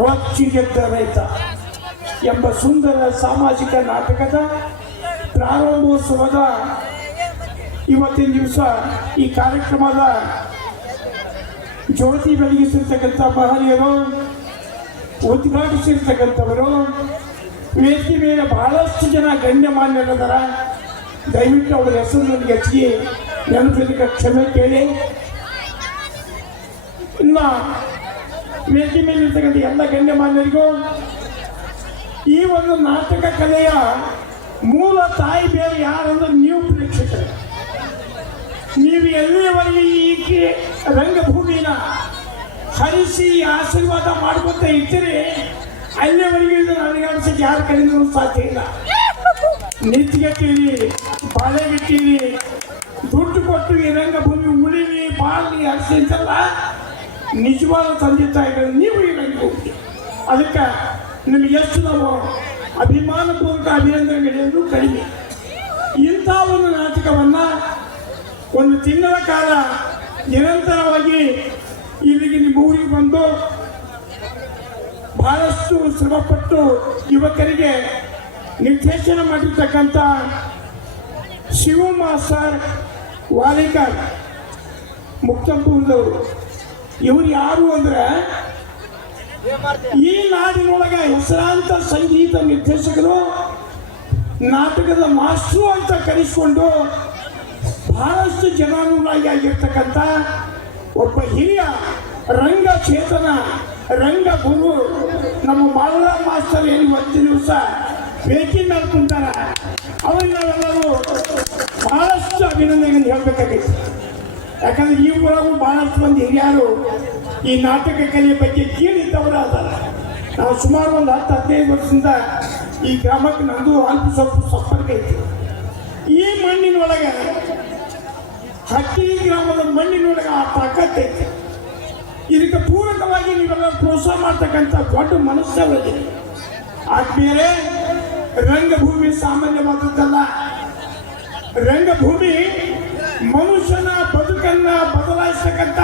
ರೊಚ್ಚಿಗೆದ್ದ ರೈತ ಎಂಬ ಸುಂದರ ಸಾಮಾಜಿಕ ನಾಟಕದ ಪ್ರಾರಂಭೋತ್ಸವದ ಇವತ್ತಿನ ದಿವಸ ಈ ಕಾರ್ಯಕ್ರಮದ ಜ್ಯೋತಿ ಬೆಳಗಿಸಿರ್ತಕ್ಕಂಥ ಮಹನೀಯರು, ಉದ್ಘಾಟಿಸಿರ್ತಕ್ಕಂಥವರು, ವೇದಿಕೆ ಮೇಲೆ ಬಹಳಷ್ಟು ಜನ ಗಣ್ಯಮಾನ್ಯರಿದ್ದಾರೆ. ದಯವಿಟ್ಟು ಅವರ ಹೆಸರು ನನಗೆ ಹೆಚ್ಚಿಗೆ ನೆನಪಿದ್ದಕ್ಕೆ ಕ್ಷಮೆ ಕೇಳಿ. ಇನ್ನು ವೇದಿಕೆ ಮೇಲೆ ಇರ್ತಕ್ಕಂಥ ಎಲ್ಲ ಗಣ್ಯಮಾನ್ಯರಿಗೂ ಈ ಒಂದು ನಾಟಕ ಕಲೆಯ ಮೂಲ ತಾಯಿ ಬೇರೆ ಯಾರಂದ್ರೆ ನೀವು ಪ್ರೇಕ್ಷಕರು. ನೀವು ಎಲ್ಲಿಯವರೆಗೆ ಈ ರಂಗಭೂಮಿನ ಹರಿಸಿ ಆಶೀರ್ವಾದ ಮಾಡ್ಕೊತ ಇರ್ತೀರಿ, ಅಲ್ಲಿವರೆಗೆ ಇದನ್ನು ಅಲುಗಾಡಿಸಕ್ಕೆ ಯಾರ ಕಡೆಯಿಂದ ಸಾಧ್ಯ ಇಲ್ಲ. ನಿಂತ್ಗೆಟ್ಟಿರಿ, ಬಾಳೆಗಿಟ್ಟಿರಿ, ದುಡ್ಡು ಕೊಟ್ಟು ಈ ರಂಗಭೂಮಿ ಉಳಿವಿ ಬಾಳಲಿ ಹರಿಸಿ ಅಂತಲ್ಲ ನಿಜವಾದ ತಂದೆ ತಾಯಿಗಳು ನೀವು ಈ ರಂಗಭೂಮಿ. ಅದಕ್ಕೆ ನಿಮಗೆ ಎಷ್ಟು ನಾವು ಅಭಿಮಾನಪೂರ್ವಕ ಅಭಿನಂದನೆಗಳು ಕಡಿಮೆ. ಇಂಥ ಒಂದು ನಾಟಕವನ್ನು ಒಂದು ತಿಂಗಳ ಕಾಲ ನಿರಂತರವಾಗಿ ಇಲ್ಲಿಗೆ ನಿಮ್ಮ ಊರಿಗೆ ಬಂದು ಬಹಳಷ್ಟು ಶ್ರಮಪಟ್ಟು ಯುವಕರಿಗೆ ನಿರ್ದೇಶನ ಮಾಡಿರ್ತಕ್ಕಂಥ ಶಿವಮಾಸ್ಟರ್ ವಾಲಿಕರ್ ಮುಕ್ತಂಪುರದವರು. ಇವರು ಯಾರು ಅಂದ್ರೆ ಈ ನಾಡಿನೊಳಗೆ ಹೆಸರಾಂತ ಸಂಗೀತ ನಿರ್ದೇಶಕರು, ನಾಟಕದ ಮಾಸ್ಟ್ರು ಅಂತ ಕರೆಸಿಕೊಂಡು ಬಹಳಷ್ಟು ಜನಾನುರಾಗಿ ಆಗಿರ್ತಕ್ಕಂಥ ಒಬ್ಬ ಹಿರಿಯ ರಂಗಚೇತನ ರಂಗಗುರು ನಮ್ಮ ಬಾಲರಾಮ ಮಾಸ್ಟರ್ ಏನು ಇವತ್ತಿನ ದಿವಸ ವೇದಿಕೆ ಮೇಲೆ ಕುಂತಾರ. ಅವ್ರಿಗೆ ನಾವೆಲ್ಲರೂ ಬಹಳಷ್ಟು ಅಭಿನಂದನೆಗಳನ್ನು ಹೇಳಬೇಕಾಗಿತ್ತು. ಯಾಕಂದ್ರೆ ಈ ಊರಾಗೂ ಬಹಳಷ್ಟು ಮಂದಿ ಹಿರಿಯರು ಈ ನಾಟಕ ಕಲೆಯ ಬಗ್ಗೆ ಕೇಳಿದ್ದವರು ಅದಾರ. ನಾವು ಸುಮಾರು ಒಂದು 10-15 ವರ್ಷದಿಂದ ಈ ಗ್ರಾಮಕ್ಕೆ ನಂದು ಅಲ್ಪ ಸ್ವಲ್ಪ ಸಂಪರ್ಕ ಐತಿ. ಈ ಮಣ್ಣಿನೊಳಗೆ ಹಟ್ಟಿ ಗ್ರಾಮದ ಮಣ್ಣಿನೊಳಗೆ ಆ ತಾಕತ್ ಐತಿ. ಇದಕ್ಕೆ ಪೂರಕವಾಗಿ ನೀವೆಲ್ಲ ಪ್ರೋತ್ಸಾಹ ಮಾಡ್ತಕ್ಕಂಥ ದೊಡ್ಡ ಮನಸ್ಸಲ್ಲಿ ಆದ್ಮೇಲೆ ರಂಗಭೂಮಿ ಸಾಮಾನ್ಯವಾದದ್ದಲ್ಲ. ರಂಗಭೂಮಿ ಮನುಷ್ಯನ ಬದುಕನ್ನ ಬದಲಾಯಿಸ್ತಕ್ಕಂಥ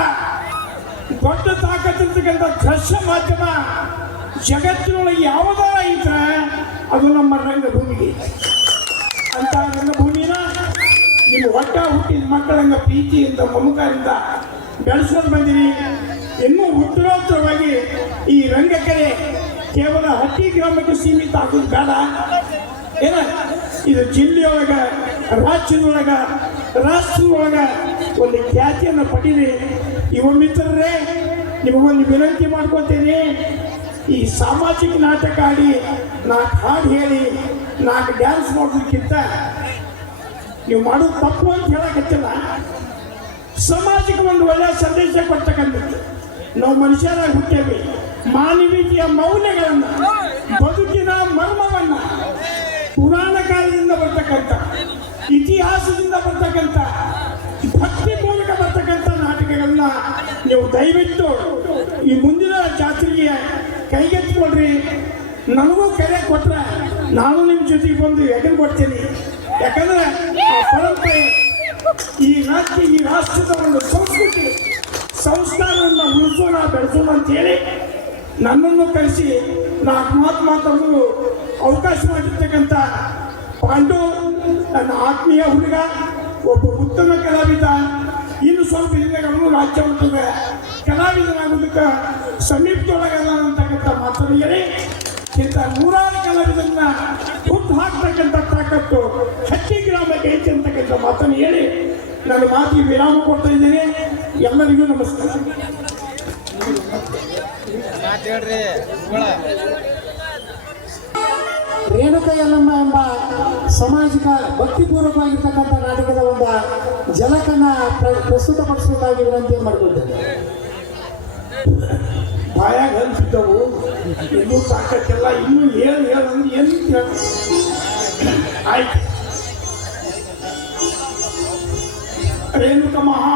ದೊಡ್ಡ ತಾಕತ್ತಿರ್ತಕ್ಕಂಥ ದೃಶ್ಯ ಮಾಧ್ಯಮ ಜಗತ್ತಿನೊಳಗೆ ಯಾವುದಾರ ಇದ್ರೆ ಅದು ನಮ್ಮ ರಂಗಭೂಮಿಗೆ. ಅಂತ ರಂಗಭೂಮಿನ ನಿಮ್ಮ ಒಟ್ಟ ಹುಟ್ಟಿದ ಮಕ್ಕಳನ್ನ ಪ್ರೀತಿಯಿಂದ ಮಮಕಾರದಿಂದ ಬೆಳೆಸ್ಕೊಂಡು ಬಂದಿರಿ. ಇನ್ನೂ ಉತ್ತರೋತ್ತರವಾಗಿ ಈ ರಂಗಕಲೆ ಕೇವಲ ಹಟ್ಟಿ ಗ್ರಾಮಕ್ಕೆ ಸೀಮಿತ ಆಗೋದು ಬೇಡ. ಏನ ಇದು ಜಿಲ್ಲೆಯೊಳಗ ರಾಜ್ಯದೊಳಗ ರಾಷ್ಟ್ರದೊಳಗ ಒಂದು ಖ್ಯಾತಿಯನ್ನು ಪಡೀರಿ. ಯುವ ಮಿತ್ರರೇ, ನಿಮಗೊಂದು ವಿನಂತಿ ಮಾಡ್ಕೋತೇನೆ. ಈ ಸಾಮಾಜಿಕ ನಾಟಕ ಆಡಿ 4 ಹಾಡು ಹೇಳಿ 4 ಡ್ಯಾನ್ಸ್ ಮಾಡೋದಕ್ಕಿಂತ ನೀವು ಮಾಡೋದು ತಪ್ಪು ಅಂತ ಹೇಳಕತ್ತಿಲ್ಲ. ಸಮಾಜಕ್ಕೆ ಒಂದು ಒಳ್ಳೆಯ ಸಂದೇಶ ಕೊಡ್ತಕ್ಕಂಥದ್ದು. ನಾವು ಮನುಷ್ಯರಾಗಿ ಹುಟ್ಟೇವಿ. ಮಾನವೀಯತೆಯ ಮೌಲ್ಯಗಳನ್ನು, ಬದುಕಿನ ಮರ್ಮವನ್ನ, ಪುರಾಣ ಕಾಲದಿಂದ ಬರ್ತಕ್ಕಂಥ, ಇತಿಹಾಸದಿಂದ ಬರ್ತಕ್ಕಂಥ, ಭಕ್ತಿ ಮೂಲಕ ಬರ್ತಕ್ಕಂಥ ನಾಟಕಗಳನ್ನ ನೀವು ದಯವಿಟ್ಟು ಈ ಮುಂದಿನ ಜಾತ್ರೆಗೆ ಕೈಗೆತ್ತಿಕೊಳ್ರಿ. ನನಗೂ ಕರೆ ಕೊಟ್ರೆ ನಾನು ನಿಮ್ಮ ಜೊತೆಗೆ ಬಂದು ಹೆಗಲು ಕೊಡ್ತೀನಿ. ಯಾಕಂದ್ರೆ ಆ ಪರಂಪರೆ, ಈ ರಾಜ್ಯ, ಈ ರಾಷ್ಟ್ರದ ಒಂದು ಸಂಸ್ಕೃತಿ ಸಂಸ್ಕಾರವನ್ನು ಉಳಿಸೋಣ, ಬೆಳೆಸೋಣ ಅಂತೇಳಿ ನನ್ನನ್ನು ಕರೆಸಿ 4 ಮಾತಾಡಲು ಅವಕಾಶ ಮಾಡಿರ್ತಕ್ಕಂಥ ಪಾಂಡು ನನ್ನ ಆತ್ಮೀಯ ಹುಡುಗ, ಒಬ್ಬ ಉತ್ತಮ ಕಲಾವಿದ. ಇನ್ನು ಸ್ವಲ್ಪ ದಿನದಾಗ ಅವನು ರಾಜ್ಯ ಮಟ್ಟದ ಕಲಾವಿದನಾಗೋದಕ್ಕೆ ಸಮೀಪದೊಳಗಲ್ಲ ಅಂತಕ್ಕಂಥ ಮಾತನ್ನು ಹೇಳಿ ಇಂಥ 100 ಕಲಾವಿದರನ್ನ ಹುಟ್ಟು ಹಾಕ್ತಕ್ಕಂಥ ತಾಕತ್ತು ಹಟ್ಟಿ ಗ್ರಾಮಕ್ಕೆ ಐತಿ ಅಂತಕ್ಕಂಥ ಮಾತನ್ನು ಹೇಳಿ ನಾನು ಮಾತಿಗೆ ವಿರಾಮ ಕೊಡ್ತಾ ಇದ್ದೇನೆ. ಎಲ್ಲರಿಗೂ ನಮಸ್ಕಾರ. ರೇಣುಕಾ ಯಲ್ಲಮ್ಮ ಎಂಬ ಸಾಮಾಜಿಕ ಭಕ್ತಿಪೂರ್ವಕವಾಗಿರ್ತಕ್ಕಂಥ ನಾಟಕದ ಒಂದು ಝಲಕನ್ನ ಪ್ರಸ್ತುತಪಡಿಸಬೇಕಾಗಿ ವಿನಂತಿ ಮಾಡಿಕೊಳ್ತೇನೆ. ಬಾಯಾಗ ಹಂಚಿದ್ದವು ಇನ್ನೂ ತಾಕತ್ತೆಲ್ಲ, ಇನ್ನೂ ಹೇಳಂದ್ರೆ ಏನು ಆಯ್ತು. ರೇಣುಕಾ ಮಹಾ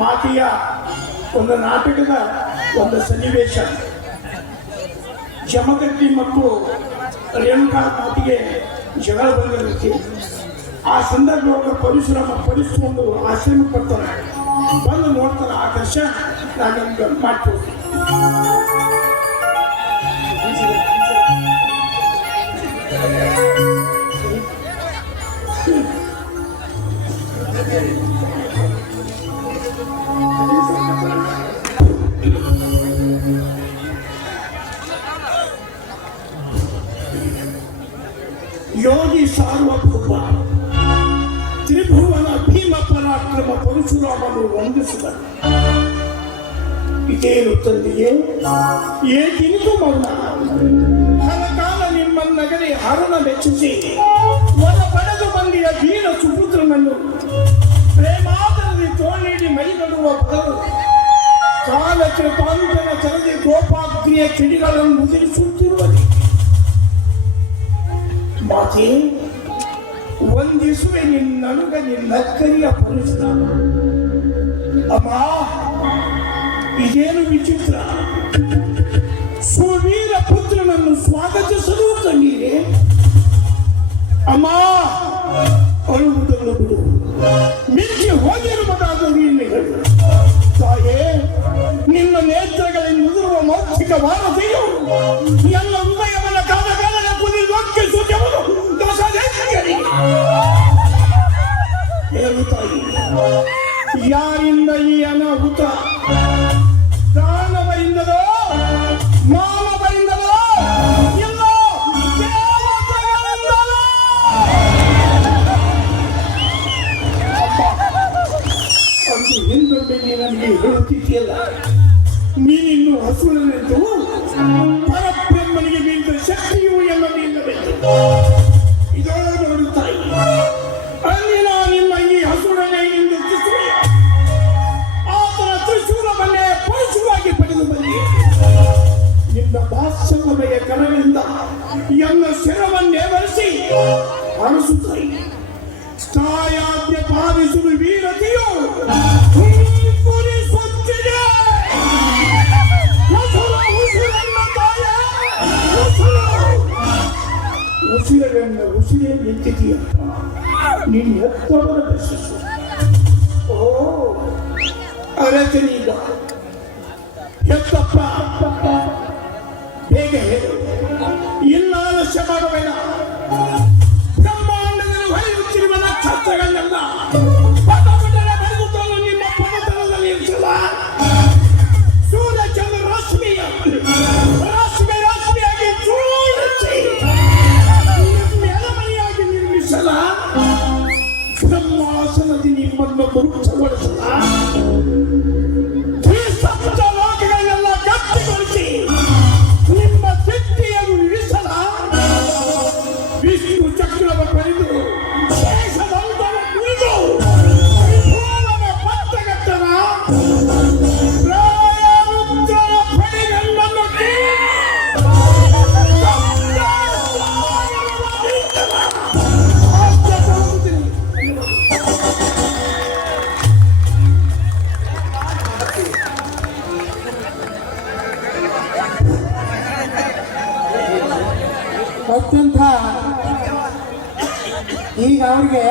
ಮಾತೆಯ ಒಂದು ನಾಟಕದ ಒಂದು ಸನ್ನಿವೇಶ. ಜಮಗಟ್ಟಿ ಮತ್ತು ರೇಣುಕಾ ಮಾತಿಗೆ ಜಗಳ ಬಂದಿರುತ್ತೆ. ಆ ಸಂದರ್ಭದೊಳಗೆ ಪೊಲೀಸರು ಒಂದು ಆಶ್ರಮಕ್ಕೆ ಬರ್ತಾರೆ. ಬಂದು ನೋಡ್ತಾರೆ. ಆಕರ್ಷ ನಾನು ಮಾಡ್ತೀವಿ. ಯೋಗಿ ಸಾರ್ವಭೌಮ ತ್ರಿಭುವನ ಭೀಮ ಪರಾಕ್ರಮ ಪರಶುರಾಮನು ವಂದಿಸಿದನು. ಇದೇನು ತಂದೆಯೇ, ಏಕಿನಿತು ಮೌನ? ಹಲಕಾಲ ನಿಮ್ಮನ್ನಗಲಿ ಹರಣ ಮೆಚ್ಚಿಸಿ ಒಲ ಪಡೆದು ಬಂದಿಯ ವೀರ ಸುಪುತ್ರನನ್ನು ಪ್ರೇಮಾದರಲ್ಲಿ ತೋಳೀಡಿ ಮೈಗಡುವ ಬದಲು ಕಾಲಕ್ಕೆ ಪಾಂಡನ ಚರದಿ ಗೋಪಾಗ್ನಿಯ ಕಿಡಿಗಳನ್ನು ಮುದಿರಿಸುತ್ತಿರುವಲ್ಲಿ ಮಾತೆ, ವಂದಿಸುವೆ ನಿನ್ನನುಗ ನಿನ್ನಕ್ಕರಿಯ ಪರಶುರಾಮ. ಅಮ್ಮ, ಇದೇನು ವಿಚಿತ್ರ? ಸುವೀರ ಪುತ್ರನನ್ನು ಸ್ವಾಗತಿಸಲು ಕಣ್ಣೀರೆ. ಅಮ್ಮ, ಅಳುವುದನ್ನು ಬಿಡು. ಮಿಂಚಿ ಹೋಗಿರುವುದಾದರೂ ಇಲ್ಲಿ ಹೇಳು. ತಾಯೇ, ನಿನ್ನ ನೇತ್ರಗಳಿಂದ ಉದುರುವ ಮೌಖಿಕ ವಾರತೆಯು ಎಲ್ಲ ಹೃದಯವನ್ನ ಕಾಲಕಾಲದ ಕುದಿದೊಕ್ಕೆ ಸೂಚ್ಯವನ್ನು ಹೇಳು ತಾಯಿ. ಯಾರಿಂದ ಈ ಅನಾಹುತ? ದಾನವರಿಂದಲೋ ಮಾನವರಿಂದಲೋ ಇಲ್ಲ ದೇವತೆಗಳಿಂದಲೋ? ಅದು ಹಿಂದೊಂದಿಗೆ ನನಗೆ ಹೇಳುತ್ತಿದೆಯಲ್ಲ, ನೀನಿನ್ನು ಹಸುರನೆಂದು ಪರಬ್ರಹ್ಮನಿಗೆ ನಿಂತ ಶಕ್ತಿಯು ಎಲ್ಲವೂ ಇಲ್ಲಬೇಕು. ಇದೋ ನೋಡು ತಾಯಿ, ಅಲ್ಲಿನ ನಿಮ್ಮ ಈ ಹಸುರನೇ ಎಂದು ತ್ರಿಶೂಲ, ಆತನ ತ್ರಿಶೂಲವನ್ನೇ ಪರಶುವಾಗಿ ಪಡೆದು ಬಂದಿ. ನಿನ್ನ ವಾತ್ಸಲ್ಯಮಯ ಕರಗಳಿಂದ ಎಲ್ಲ ಶಿರವನ್ನೇ ಬರೆಸಿ ಹರಸುತ್ತಾಯಿ. ತಾಯಾಜ್ಞೆ ಪಾಲಿಸುವ ವೀರತೆಯು ಪೂರಿಸುತ್ತಿದೆ. ಉಸಿರೇ ನಿಂತಿದೆಯಪ್ಪ, ನೀನು ಎತ್ತವರ ಬೆಸಸು. ಓ ಅರಚನೀಗ ಎತ್ತಪ್ಪ, ಬೇಗ ಹೇಳು, ಇಲ್ಲ ಆಲಸ್ಯ ಮಾಡಬೇಡ. ಬ್ರಹ್ಮಾಂಡದಲ್ಲಿ ಹೊಳೆಯುತ್ತಿರುವ ನಕ್ಷತ್ರಗಳನ್ನೆಲ್ಲ ಪಟಪಟನೆ ಬೆಳಗುತ್ತಲು ನಿಮ್ಮ ಪದತಲದಲ್ಲಿ ಇರಿಸಲ್ಲ. ಸೂರ್ಯಚಂದ್ರ ರಾಶ್ಮಿಯಾಗಿ ಜೋಡಿಸಿ ನೆಲಮನೆಯಾಗಿ ನಿರ್ಮಿಸಲ. ಬ್ರಹ್ಮಾಸನದಿ ಅತ್ಯಂತ ಈಗ ಅವರಿಗೆ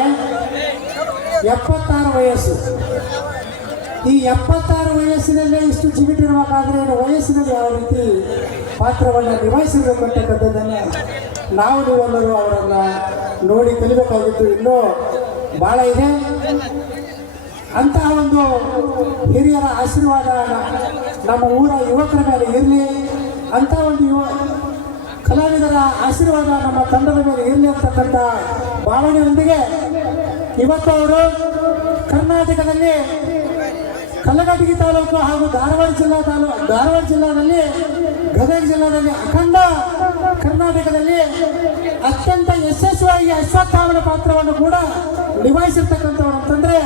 76 ವಯಸ್ಸು. ಈ 76 ವಯಸ್ಸಿನಲ್ಲೇ ಇಷ್ಟು ಜಿಗಿಟಿರಬೇಕಾದ್ರೆ ವಯಸ್ಸಿನಲ್ಲಿ ಯಾವ ರೀತಿ ಪಾತ್ರವನ್ನು ನಿಭಾಯಿಸಿರಬೇಕು ಅಂತಕ್ಕಂಥದ್ದನ್ನು ನಾವು ನೀವೆಲ್ಲರೂ ಅವರನ್ನು ನೋಡಿ ಕಲಿಬೇಕಾಗಿತ್ತು. ಇನ್ನೂ ಭಾಳ ಇದೆ. ಅಂತಹ ಒಂದು ಹಿರಿಯರ ಆಶೀರ್ವಾದ ನಮ್ಮ ಊರ ಯುವಕರ ಮೇಲೆ ಇರಲಿ, ಅಂಥ ಒಂದು ಕಲಾವಿದರ ಆಶೀರ್ವಾದ ನಮ್ಮ ತಂಡದ ಮೇಲೆ ಇರಲಿ ಅಂತಕ್ಕಂಥ ಭಾವನೆಯೊಂದಿಗೆ ಇವತ್ತು ಅವರು ಕರ್ನಾಟಕದಲ್ಲಿ ಕಲಘಟಗಿ ತಾಲೂಕು ಹಾಗೂ ಧಾರವಾಡ ಜಿಲ್ಲಾದಲ್ಲಿ ಗದಗ ಜಿಲ್ಲಾದಲ್ಲಿ ಅಖಂಡ ಕರ್ನಾಟಕದಲ್ಲಿ ಅತ್ಯಂತ ಯಶಸ್ವಿಯಾಗಿ ಅಶ್ವತ್ಥಾಮನ ಪಾತ್ರವನ್ನು ಕೂಡ ನಿಭಾಯಿಸಿರ್ತಕ್ಕಂಥವ್ರು ಅಂತಂದ್ರೆ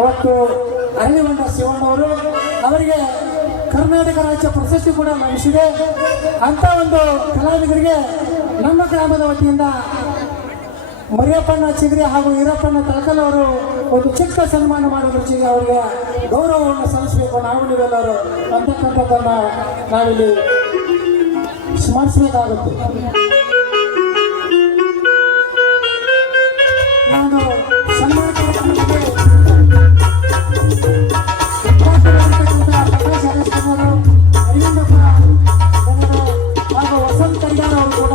ಅವತ್ತು ಅರಳಿಗೊಂಡ ಶಿವಣ್ಣವರು. ಅವರಿಗೆ ಕರ್ನಾಟಕ ರಾಜ್ಯ ಪ್ರಶಸ್ತಿ ಕೂಡ ಲಭಿಸಿದೆ. ಅಂತ ಒಂದು ಕಲಾವಿದರಿಗೆ ನಮ್ಮ ಗ್ರಾಮದ ವತಿಯಿಂದ ಮರಿಯಪ್ಪಣ್ಣ ಚಿಗರಿ ಹಾಗೂ ಈರಪ್ಪಣ್ಣ ತಳಕಲ್ ಅವರು ಒಂದು ಚಿಕ್ಕ ಸನ್ಮಾನ ಮಾಡೋದ್ರ ಜೊತೆಗೆ ಅವರಿಗೆ ಗೌರವವನ್ನು ಸಲ್ಲಿಸಬೇಕು ನಾವು ನೀವೆಲ್ಲರೂ ಅಂತಕ್ಕಂಥದ್ದನ್ನು ನಾವಿಲ್ಲಿ ಸ್ಮರಿಸಬೇಕಾಗುತ್ತೆ. ನಾನು ಸನ್ಮಾನ ಕಾರ್ಯಕ್ರಮಕ್ಕೆ ಪ್ರಕಾಶ್ ಅರಸ್ಕರ್, ಅರವಿಂದಪ್ಪ ಹಾಗೂ ವಸಂತ ಕರಿಗಾರ ಅವರು ಕೂಡ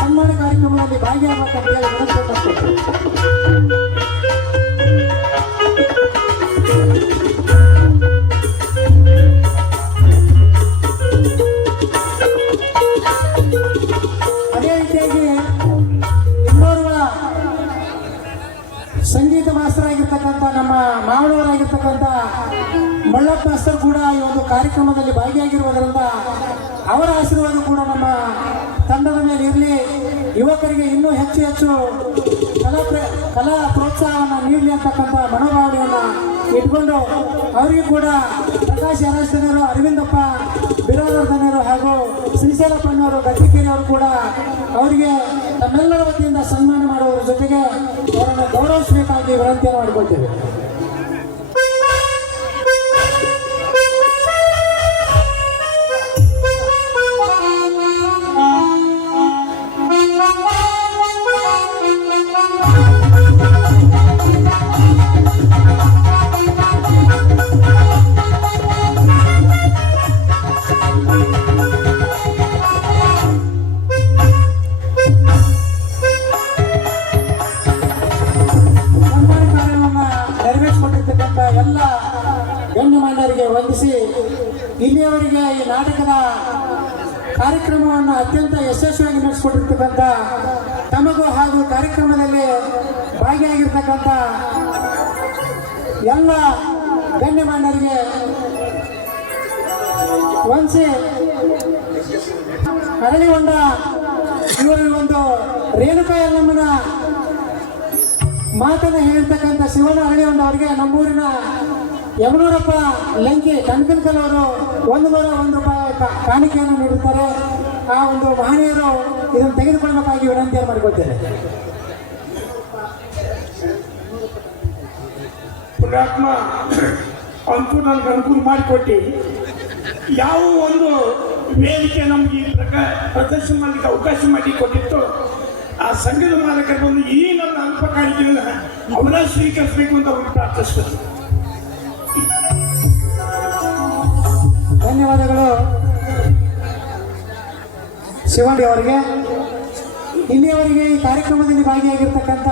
ಸನ್ಮಾನ ಕಾರ್ಯಕ್ರಮದಲ್ಲಿ ಭಾಗಿಯಾಗಬೇಕಂತ ಹೇಳಿ ವಿನಂತಿ. ಅದೇ ರೀತಿಯಾಗಿ ಇನ್ನೋರ್ವ ಸಂಗೀತ ಮಾಸ್ತರಾಗಿರ್ತಕ್ಕಂಥ ನಮ್ಮ ಮಾವನವರಾಗಿರ್ತಕ್ಕಂಥ ಮಳ್ಳಪ್ಪ ಮಾಸ್ತರ್ ಕೂಡ ಈ ಒಂದು ಕಾರ್ಯಕ್ರಮದಲ್ಲಿ ಭಾಗಿಯಾಗಿರುವುದರಿಂದ ಅವರ ಆಶೀರ್ವಾದ ಕೂಡ ನಮ್ಮ ತಂಡದ ಮೇಲೆ ಇರಲಿ. ಯುವಕರಿಗೆ ಇನ್ನೂ ಹೆಚ್ಚು ಕಲಾ ಪ್ರೋತ್ಸಾಹವನ್ನು ನೀಡಲಿ ಅಂತಕ್ಕಂಥ ಮನೋಭಾವನೆಯನ್ನು ಇಟ್ಕೊಂಡು ಅವರಿಗೂ ಕೂಡ ಪ್ರಕಾಶ್ ಅರಸ್ತನವರು, ಅರವಿಂದಪ್ಪ ಬಿರಾದರ್ಧನರು ಹಾಗೂ ಶ್ರೀಶೈಲಪ್ಪನವರು ಗಟ್ಟಿಕೇರಿಯವರು ಕೂಡ ಅವರಿಗೆ ತಮ್ಮೆಲ್ಲರ ವತಿಯಿಂದ ಸನ್ಮಾನ ಮಾಡುವುದರ ಜೊತೆಗೆ ಅವರನ್ನು ಗೌರವಿಸಬೇಕಾಗಿ ವಿನಂತಿಯನ್ನು ಮಾಡಿಕೊಳ್ತೇವೆ. ಎಲ್ಲ ಗಣ್ಯಮಾನ್ಯರಿಗೆ ವಂದಿಸಿ ಇಲ್ಲಿಯವರೆಗೆ ಈ ನಾಟಕದ ಕಾರ್ಯಕ್ರಮವನ್ನು ಅತ್ಯಂತ ಯಶಸ್ವಿಯಾಗಿ ನಡೆಸಿಕೊಟ್ಟಿರ್ತಕ್ಕಂಥ ತಮಗೂ ಹಾಗೂ ಕಾರ್ಯಕ್ರಮದಲ್ಲಿ ಭಾಗಿಯಾಗಿರ್ತಕ್ಕಂಥ ಎಲ್ಲ ಗಣ್ಯಮಾನ್ಯರಿಗೆ ವಂದಿಸಿ ಅರಳಿಗೊಂಡ ಇವರು ಒಂದು ರೇಣುಕಾ ಯಲ್ಲಮ್ಮನ ಮಾತನ್ನು ಹೇಳಿರ್ತಕ್ಕಂಥ ಶಿವಣ್ಣ ಅರಳಿಗೊಂಡ ಅವರಿಗೆ ನಮ್ಮೂರಿನ ಯಮನೂರಪ್ಪ ಲಂಕಿ ಕನಕನಕಲ್ ಅವರು 101 ರೂಪಾಯಿ ಕಾಣಿಕೆಯನ್ನು ನೀಡುತ್ತಾರೆ. ಆ ಒಂದು ಮಹನೀಯರು ಇದನ್ನು ತೆಗೆದುಕೊಳ್ಳಬೇಕಾಗಿ ವಿನಂತಿಯನ್ನು ಮಾಡಿಕೊಳ್ತೇನೆ. ಪುಣ್ಯಾತ್ಮ ಅಂತೂ ನನಗೆ ಅನುಕೂಲ ಮಾಡಿಕೊಟ್ಟು ಯಾವ ಒಂದು ವೇದಿಕೆ ನಮಗೆ ಈ ಪ್ರದರ್ಶನ ಮಾಡಲಿಕ್ಕೆ ಅವಕಾಶ ಮಾಡಿ ಕೊಟ್ಟಿತ್ತು ಆ ಸಂಘದ ಮಾಲಕರು ಬಂದು ಈ ನನ್ನ ಅಲ್ಪ ಕಾಣಿಕೆಯನ್ನು ಅವರ ಸ್ವೀಕರಿಸಬೇಕು ಅಂತ ಅವರು ಪ್ರಾರ್ಥಿಸ್ತಾರೆ. ಧನ್ಯವಾದಗಳು ಶಿವಣ್ಣ ಅವರಿಗೆ. ಇಲ್ಲಿಯವರೆಗೆ ಈ ಕಾರ್ಯಕ್ರಮದಲ್ಲಿ ಭಾಗಿಯಾಗಿರ್ತಕ್ಕಂಥ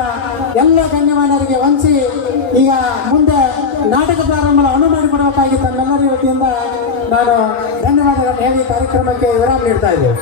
ಎಲ್ಲ ಗಣ್ಯಮಾನ್ಯರಿಗೆ ವಂದಿಸಿ ಈಗ ಮುಂದೆ ನಾಟಕ ಪ್ರಾರಂಭ ಅನುವು ಮಾಡಿಕೊಡಬೇಕಾಗಿ ತಮ್ಮೆಲ್ಲರ ವತಿಯಿಂದ ನಾನು ಧನ್ಯವಾದಗಳನ್ನು ಹೇಳಿ ಕಾರ್ಯಕ್ರಮಕ್ಕೆ ವಿರಾಮ ನೀಡ್ತಾ ಇದ್ದೇನೆ.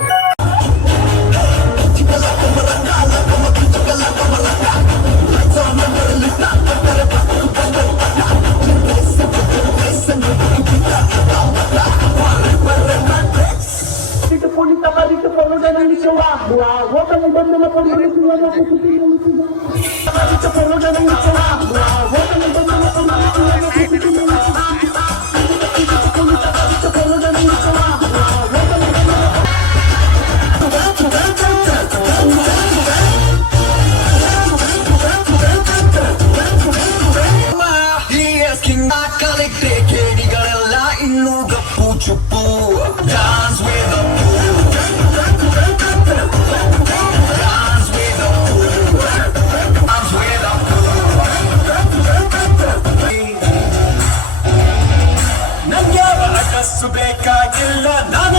Dance with the ಬೇಕಾಗಿಲ್ಲ ನಾನು